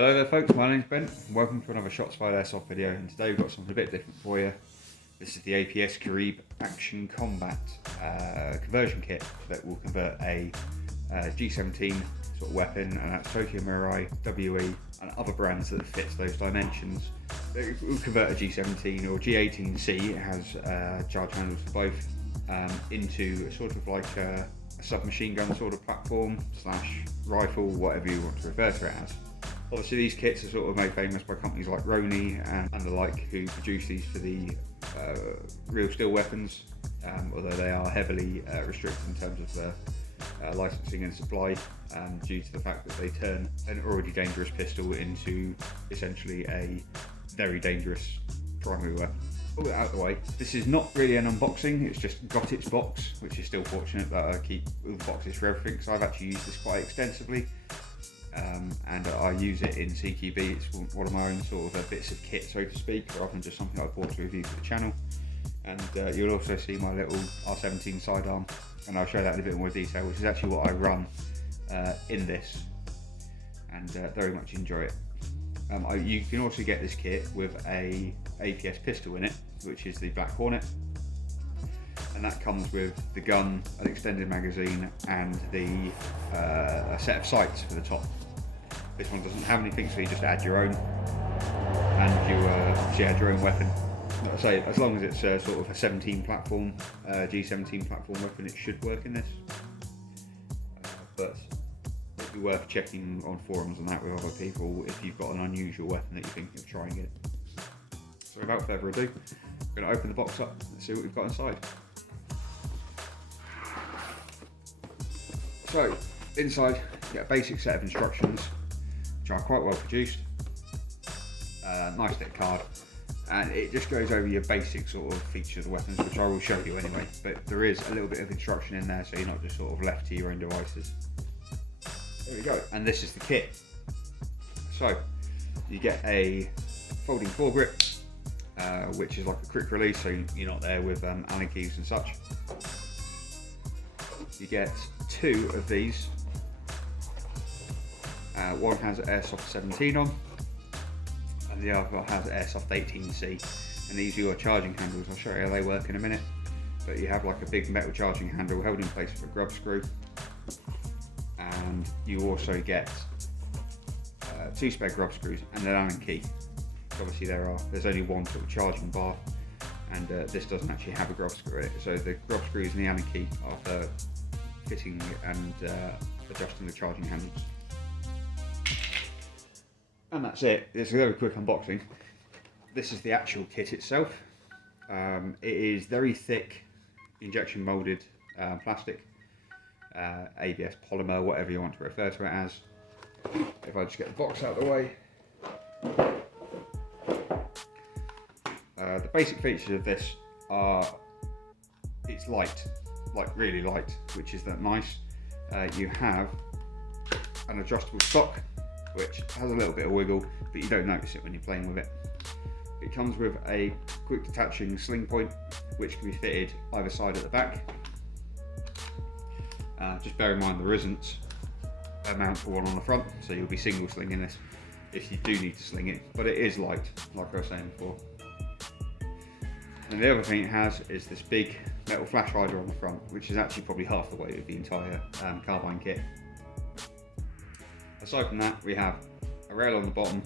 Hello there folks, my name's Ben and welcome to another Shots Fired Airsoft video, and today we've got something a bit different for you. This is the APS Caribe Action Combat conversion kit that will convert a G17 sort of weapon, and that's Tokyo Mirai, WE and other brands that fits those dimensions. It will convert a G17 or G18C, it has charge handles for both, into a sort of like a submachine gun sort of platform slash rifle, whatever you want to refer to it as. Obviously these kits are sort of made famous by companies like Roni and the like, who produce these for the real steel weapons, although they are heavily restricted in terms of licensing and supply, due to the fact that they turn an already dangerous pistol into essentially a very dangerous primary weapon. All that out of the way, this is not really an unboxing, it's just got its box, which is still fortunate that I keep all the boxes for everything, because I've actually used this quite extensively. And I use it in CQB. It's one of my own sort of bits of kit, so to speak, rather than just something I bought to review for the channel. And you'll also see my little R17 sidearm, and I'll show that in a bit more detail, which is actually what I run in this, and very much enjoy it. You can also get this kit with a APS pistol in it, which is the Black Hornet, and that comes with the gun, an extended magazine, and the a set of sights for the top. This one doesn't have anything, so you just add your own, and you obviously add your own weapon. Like I say, as long as it's sort of a 17 platform, G17 platform weapon, it should work in this. But it'd be worth checking on forums and that with other people if you've got an unusual weapon that you think of trying it. So without further ado, I'm going to open the box up and see what we've got inside. So, inside you get a basic set of instructions, which are quite well produced, nice thick card, and it just goes over your basic sort of features of the weapons, which I will show you anyway, but there is a little bit of instruction in there, so you're not just sort of left to your own devices. There we go, and this is the kit. So, you get a folding foregrip, which is like a quick release, so you're not there with Allen keys and such. You get two of these. One has Airsoft 17 on, and the other has Airsoft 18C. And these are your charging handles. I'll show you how they work in a minute. But you have like a big metal charging handle held in place with a grub screw, and you also get two spare grub screws and an Allen key. So obviously there's only one sort of charging bar, and this doesn't actually have a grub screw in it. So the grub screws and the Allen key are for fitting and adjusting the charging handles. And that's it. It's a very quick unboxing. This is the actual kit itself. It is very thick, injection molded plastic, ABS polymer, whatever you want to refer to it as. If I just get the box out of the way. The basic features of this are, it's light, like really light, which is that nice. You have an adjustable stock, which has a little bit of wiggle, but you don't notice it when you're playing with it. It comes with a quick detaching sling point, which can be fitted either side at the back. Just bear in mind there isn't a mount for one on the front, so you'll be single slinging this if you do need to sling it, but it is light, like I was saying before. And the other thing it has is this big metal flash hider on the front, which is actually probably half the weight of the entire carbine kit. Aside from that, we have a rail on the bottom,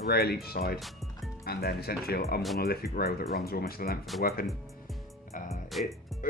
a rail each side, and then essentially a monolithic rail that runs almost the length of the weapon.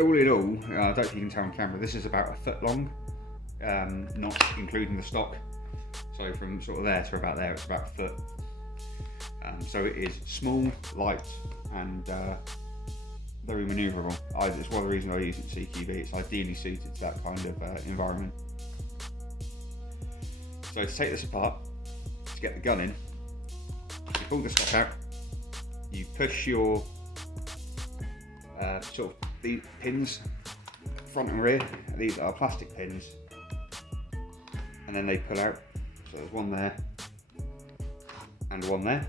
All in all, I don't think you can tell on camera, this is about a foot long, not including the stock. So from sort of there to about there, it's about a foot. So it is small, light, and very manoeuvrable. It's one of the reasons I use it in CQB. It's ideally suited to that kind of environment. So to take this apart, to get the gun in, you pull the stock out, you push your sort of these pins, front and rear. These are plastic pins, and then they pull out. So there's one there and one there.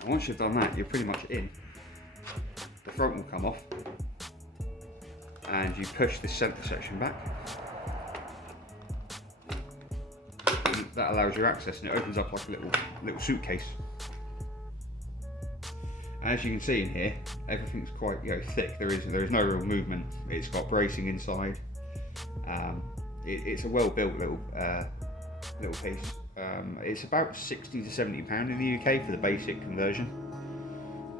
And once you've done that, you're pretty much in. The front will come off, and you push this centre section back. that allows you access, and it opens up like a little suitcase. And as you can see in here, everything's quite thick. There is no real movement. It's got bracing inside. It's a well built little piece. It's about 60 to 70 £70 in the UK for the basic conversion,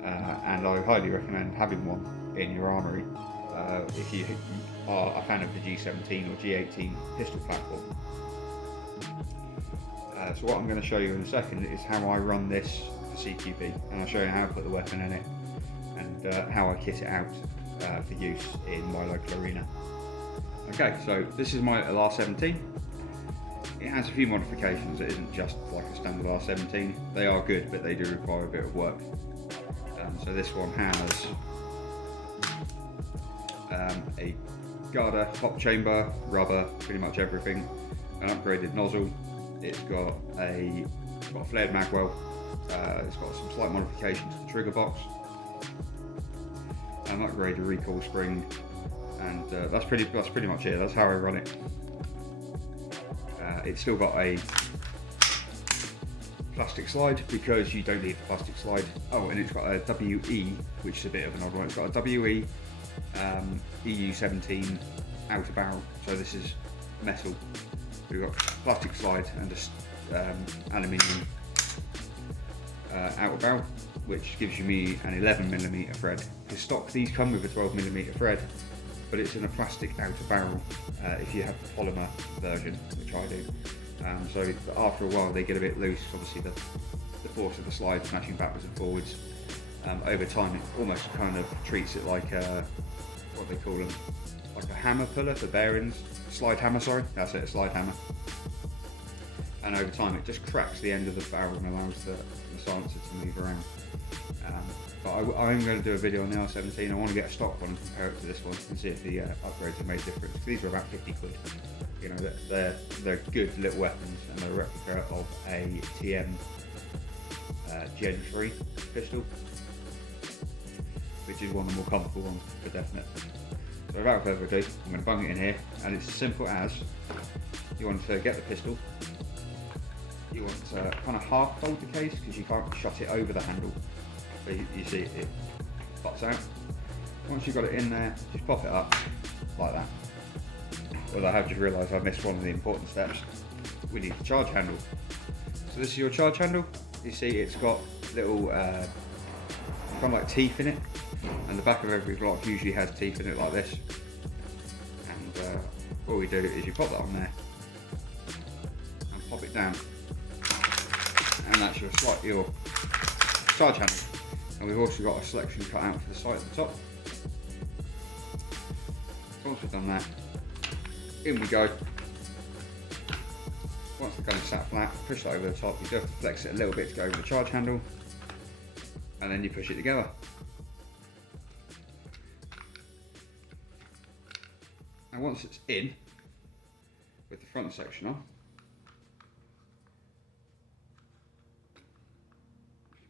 and I highly recommend having one in your armoury if you are a fan of the G17 or G18 pistol platform. So what I'm going to show you in a second is how I run this for CQB, and I'll show you how I put the weapon in it and how I kit it out for use in my local arena. Okay, so this is my R17. It has a few modifications. It isn't just like a standard R17. They are good, but they do require a bit of work. So this one has a Garda hop chamber, rubber, pretty much everything, an upgraded nozzle. It's got a flared mag well. It's got some slight modifications to the trigger box, an upgraded recoil spring, and that's pretty much it. That's how I run it. It's still got a plastic slide because you don't need the plastic slide. Oh, and it's got a WE, which is a bit of an odd one. It's got a WE EU17 outer barrel, so this is metal. We've got plastic slide and just aluminium outer barrel, which gives you me an 11mm thread. The stock these come with a 12mm thread, but it's in a plastic outer barrel if you have the polymer version, which I do. So after a while they get a bit loose. Obviously the force of the slide smashing backwards and forwards. Over time it almost kind of treats it like what they call them, like a hammer puller for bearings. Slide hammer, sorry, that's it, a slide hammer. And over time it just cracks the end of the barrel and allows the silencer to move around. But I'm going to do a video on the R17. I want to get a stock one and compare it to this one and see if the upgrades have made a difference. These are about 50 quid. You know, they're good little weapons, and they're a replica of a TM Gen 3 pistol, which is one of the more comfortable ones for definite. So without further ado, I'm going to bung it in here, and it's as simple as you want to get the pistol. You want to kind of half fold the case because you can't shut it over the handle. So you see it pops out. Once you've got it in there, just pop it up like that. Well, I have just realised I missed one of the important steps. We need the charge handle. So this is your charge handle. You see it's got little kind of like teeth in it, and the back of every Glock usually has teeth in it like this. And all we do is you pop that on there and pop it down, and that's your charge handle. And we've also got a selection cut out for the sight at the top. So once we've done that, in we go. Once the gun is sat flat, push that over the top. You do have to flex it a little bit to go over the charge handle, and then you push it together. And once it's in, with the front section on,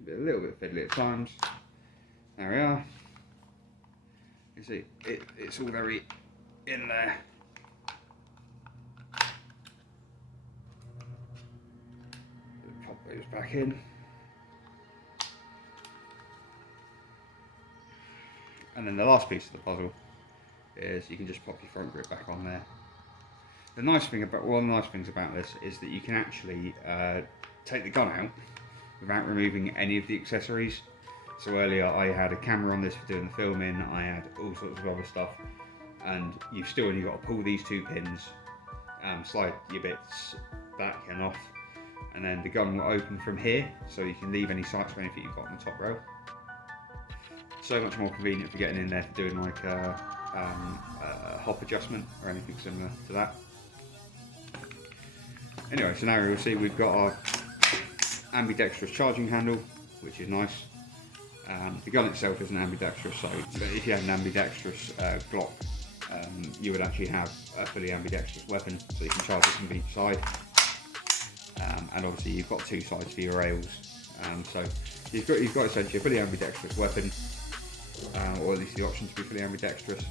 be a little bit fiddly at times. There we are. You see, it's all very in there. Pop those back in. And then the last piece of the puzzle is you can just pop your front grip back on there. One of the nice things about this is that you can actually take the gun out without removing any of the accessories. So earlier I had a camera on this for doing the filming, I had all sorts of other stuff, and you've still only got to pull these two pins, slide your bits back and off, and then the gun will open from here, so you can leave any sights or anything you've got on the top rail. So much more convenient for getting in there for doing like a hop adjustment or anything similar to that. Anyway, so now we'll see we've got our ambidextrous charging handle, which is nice. The gun itself isn't ambidextrous, so but if you had an ambidextrous Glock, you would actually have a fully ambidextrous weapon, so you can charge it from each side. And obviously you've got two sides for your rails, so you've got essentially a fully ambidextrous weapon, or at least the option to be fully ambidextrous,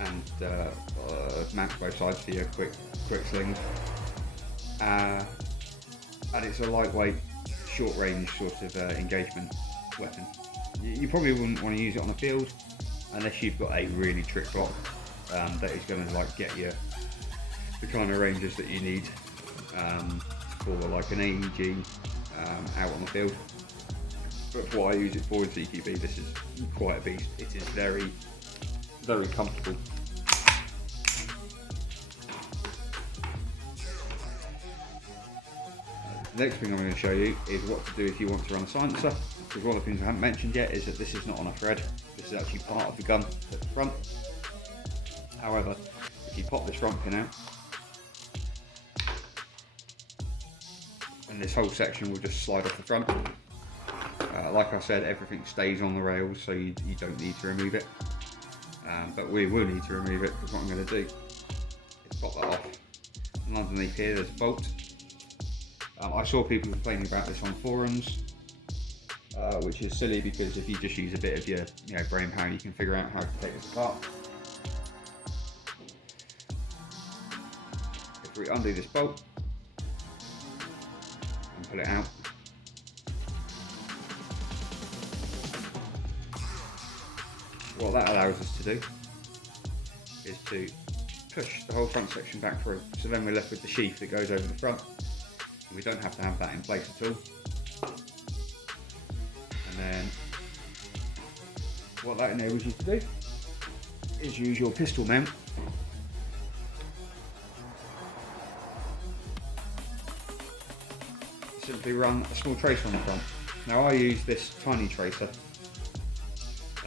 and mount both sides for your quick slings. and it's a lightweight, short-range sort of engagement weapon. You probably wouldn't want to use it on the field unless you've got a really trick block that is going to like get you the kind of ranges that you need for like an AEG out on the field. But for what I use it for in CQB, this is quite a beast. It is very, very comfortable. The next thing I'm going to show you is what to do if you want to run a silencer, because one of the things I haven't mentioned yet is that this is not on a thread. This is actually part of the gun at the front. However, if you pop this front pin out, and this whole section will just slide off the front. Like I said, everything stays on the rails, so you don't need to remove it. But we will need to remove it, because what I'm going to do is pop that off. And underneath here there's a bolt. I saw people complaining about this on forums, which is silly, because if you just use a bit of your brain power, you can figure out how to take this apart. If we undo this bolt and pull it out, what that allows us to do is to push the whole front section back through. So then we're left with the sheath that goes over the front. We don't have to have that in place at all. And then what that enables you to do is use your pistol mount to simply run a small tracer on the front. Now I use this tiny tracer,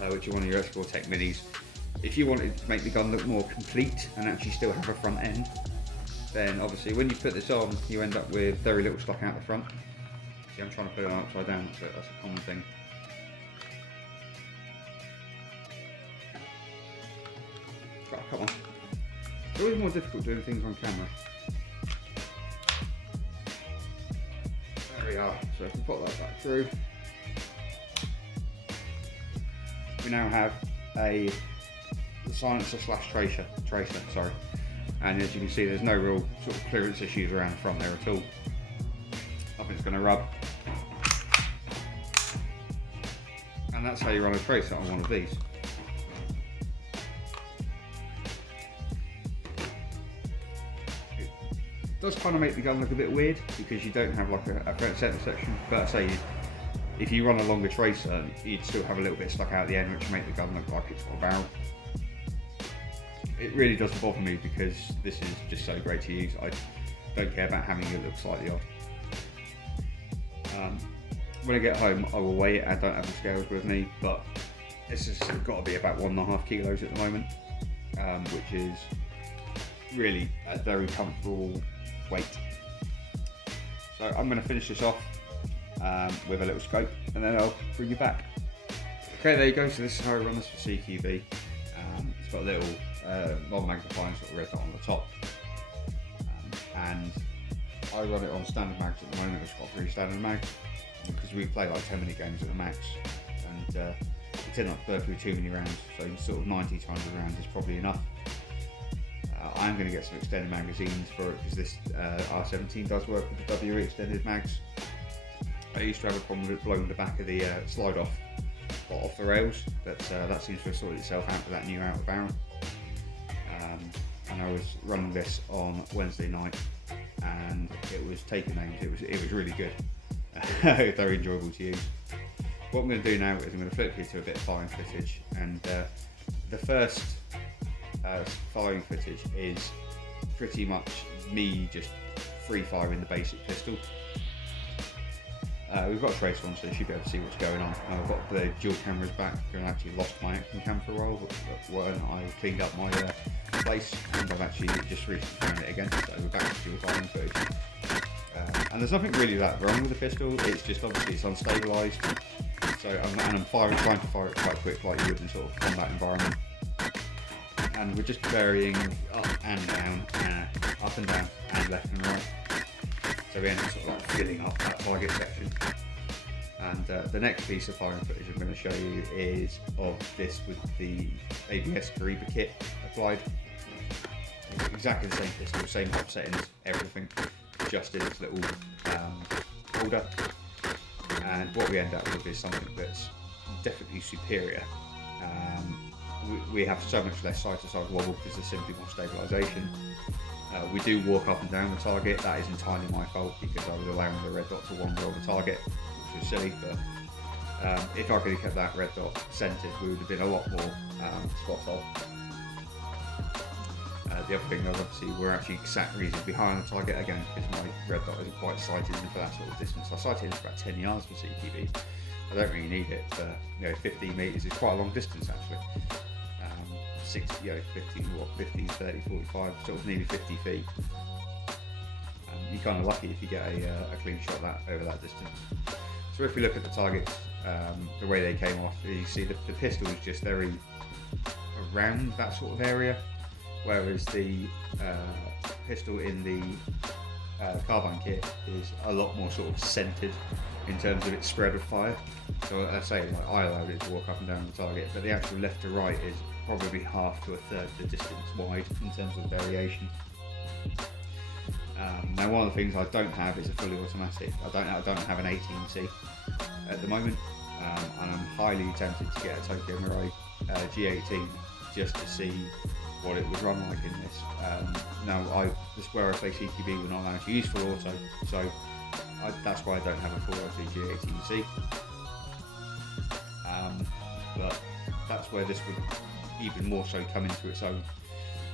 which is one of your X4 minis. If you wanted to make the gun look more complete and actually still have a front end, then obviously when you put this on, you end up with very little stock out the front. See, I'm trying to put it upside down, so that's a common thing. Oh, come on. It's always more difficult doing things on camera. There we are. So if we put that back through, we now have a silencer slash tracer, sorry. And as you can see, there's no real sort of clearance issues around the front there at all. Nothing's going to rub. And that's how you run a tracer on one of these. It does kind of make the gun look a bit weird, because you don't have like a front center section. But I say, if you run a longer tracer, you'd still have a little bit stuck out at the end, which would make the gun look like it's got a barrel. It really doesn't bother me, because this is just so great to use. I don't care about having it look slightly odd. When I get home, I will weigh it. I don't have the scales with me, but this has got to be about 1.5 kilos at the moment, which is really a very comfortable weight. So I'm going to finish this off with a little scope, and then I'll bring you back. Okay, there you go. So this is how I run this for CQB. It's got a little non-magnifying sort of red dot on the top, and I run it on standard mags at the moment. It's got 3 standard mags, because we play like 10 minute games at the max, and we tend not to burn through too many rounds, so sort of 90 to 100 rounds is probably enough. I'm going to get some extended magazines for it, because this R17 does work with the WE extended mags. I used to have a problem with it blowing the back of the slide off the rails, but that seems to have sorted itself out with that new outer barrel. And I was running this on Wednesday night, and it was taking names. It was really good. Very enjoyable to use. What I'm going to do now is I'm going to flip you to a bit of firing footage, and the first firing footage is pretty much me just free firing the basic pistol. We've got a tracer on, so you should be able to see what's going on. I've got the dual cameras back, and I actually lost my action cam for a while, but when I cleaned up my place, and I've actually just recently found it again, so we're back to dual firing footage. And there's nothing really that wrong with the pistol, it's just obviously it's unstabilised, so I'm trying to fire it quite quick like you would in sort of combat environment. And we're just varying up and down, up and down, and left and right. So we end up sort of like filling up that target section. And the next piece of firing footage I'm going to show you is of this with the APS Caribe kit applied. Exactly the same pistol, same top settings, everything. just in its little holder, and what we end up with is something that's definitely superior. We have so much less side-to-side wobble because there's simply more stabilisation. We do walk up and down the target. That is entirely my fault because I was allowing the red dot to wander on the target, which was silly, but if I could have kept that red dot centered, we would have been a lot more spot on. The other thing, though, obviously, we're actually sat reasonably behind the target again because my red dot isn't quite sighted in for that sort of distance. I sighted in for about 10 yards for CQB. I don't really need it for 15 metres is quite a long distance actually. 15, 30, 45, sort of nearly 50 feet. You're kind of lucky if you get a clean shot over that distance. So if we look at the targets, the way they came off, you see the pistol is just very around that sort of area, whereas the pistol in the carbine kit is a lot more sort of centered in terms of its spread of fire. So I say, like, I allowed it to walk up and down the target, but the actual left to right is probably half to a third the distance wide in terms of variation. Now, one of the things I don't have is a fully automatic. I don't have an 18C at the moment, and I'm highly tempted to get a Tokyo Mirai G18 just to see what it would run like in this. Now, this is where I play CQB, we're not allowed to use full auto, so that's why I don't have a full auto G18C. But that's where this would even more so come into its own,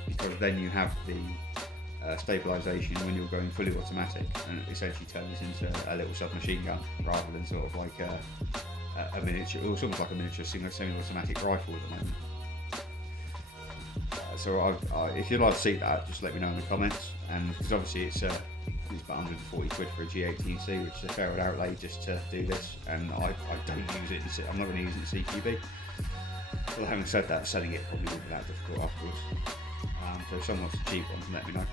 because then you have the stabilisation when you're going fully automatic, and it essentially turns into a little submachine gun rather than sort of like a miniature, or almost like a miniature semi-automatic rifle at the moment. So if you'd like to see that, just let me know in the comments, and because obviously it's about 140 quid for a G18C, which is a fair outlay just to do this, and I don't use it. I'm not going to use it in CQB. Well, having said that, selling it probably wouldn't be that difficult afterwards. So if someone wants a cheap one, let me know.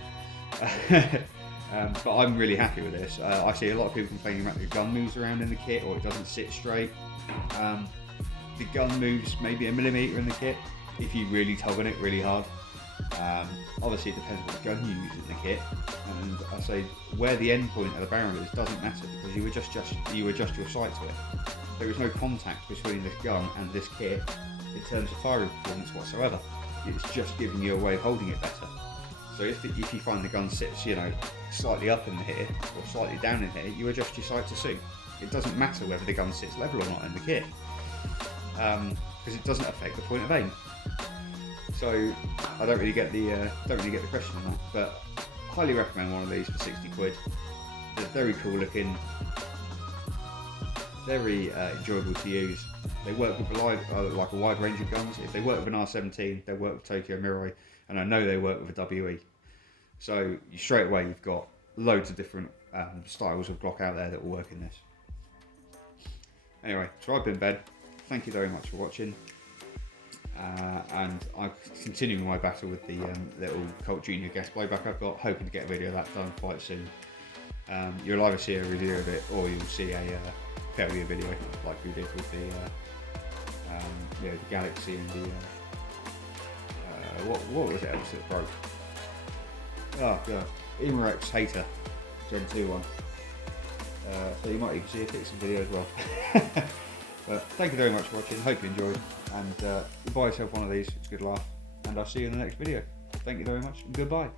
But I'm really happy with this. I see a lot of people complaining about the gun moves around in the kit, or it doesn't sit straight. The gun moves maybe a millimetre in the kit if you really tug on it really hard. Obviously it depends what gun you use in the kit, and I say where the end point of the barrel is doesn't matter because you adjust your sight to it. There is no contact between this gun and this kit in terms of firing performance whatsoever. It's just giving you a way of holding it better. So if you find the gun sits, slightly up in here or slightly down in here, you adjust your sight to suit. It doesn't matter whether the gun sits level or not in the kit, because it doesn't affect the point of aim. So I don't really get the question on that, but highly recommend one of these for 60 quid. They're very cool looking, very enjoyable to use. They work with a wide range of guns. If they work with an R17, they work with Tokyo Mirai, and I know they work with a WE. So straight away you've got loads of different styles of Glock out there that will work in this. Anyway, so I've been Ben. Thank you very much for watching. And I'm continuing my battle with the little Colt Junior gas blowback I've got, hoping to get a video of that done quite soon. You'll either see a review of it or you'll see a failure video like we did with the Galaxy and the what was it else that broke? Oh god, Imarex Hater Gen 2 one. So you might even see a fixing video as well. But thank you very much for watching, hope you enjoyed, and buy yourself one of these, it's a good laugh, and I'll see you in the next video. Thank you very much, and goodbye.